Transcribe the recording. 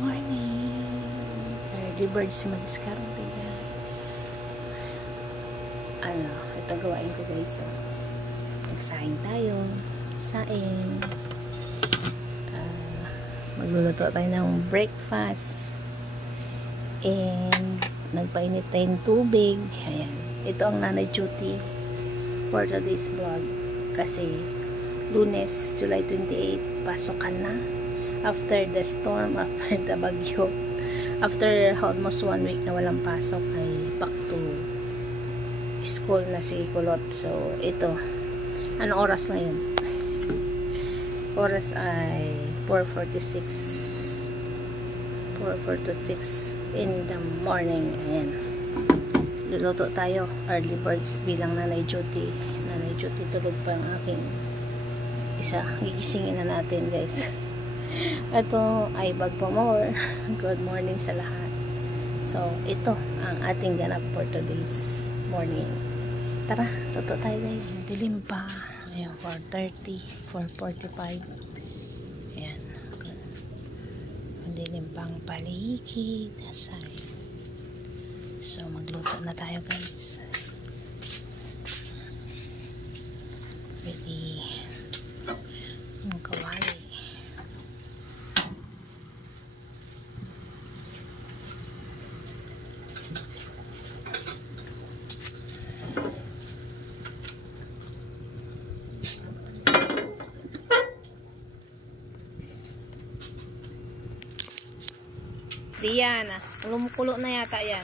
morning. Early birds mag-diskarte, guys. Ito gawain ko, guys. Nagsaing tayo. Saing. Magluluto tayo ng breakfast. And nagpainit tayong tubig. Ayan. Ito ang nanay duty for today's vlog. Kasi Lunes, July 28, pasokan na. After the storm, after the bagyo, after almost 1 week na walang pasok, ay back to school na si Kulot. So, ito. Ano oras ngayon? Oras ay 4:46. 4:46 in the morning. Ayan. Luluto tayo. Early birds bilang nanay duty. Nanay duty, tulog pa ang aking isa. Gigisingin na natin, guys. Ito ay Bagpamor. Good morning sa lahat. So, ito ang ating ganap for today's morning. Tara, luto tayo, guys. Dilim pa. Ayan, 4:30, 4:45. Ayan. Dilim pang paligid. Asay. So, magluto na tayo, guys. Ready. Ang kawali. Diyan, lumukulo na yata yan.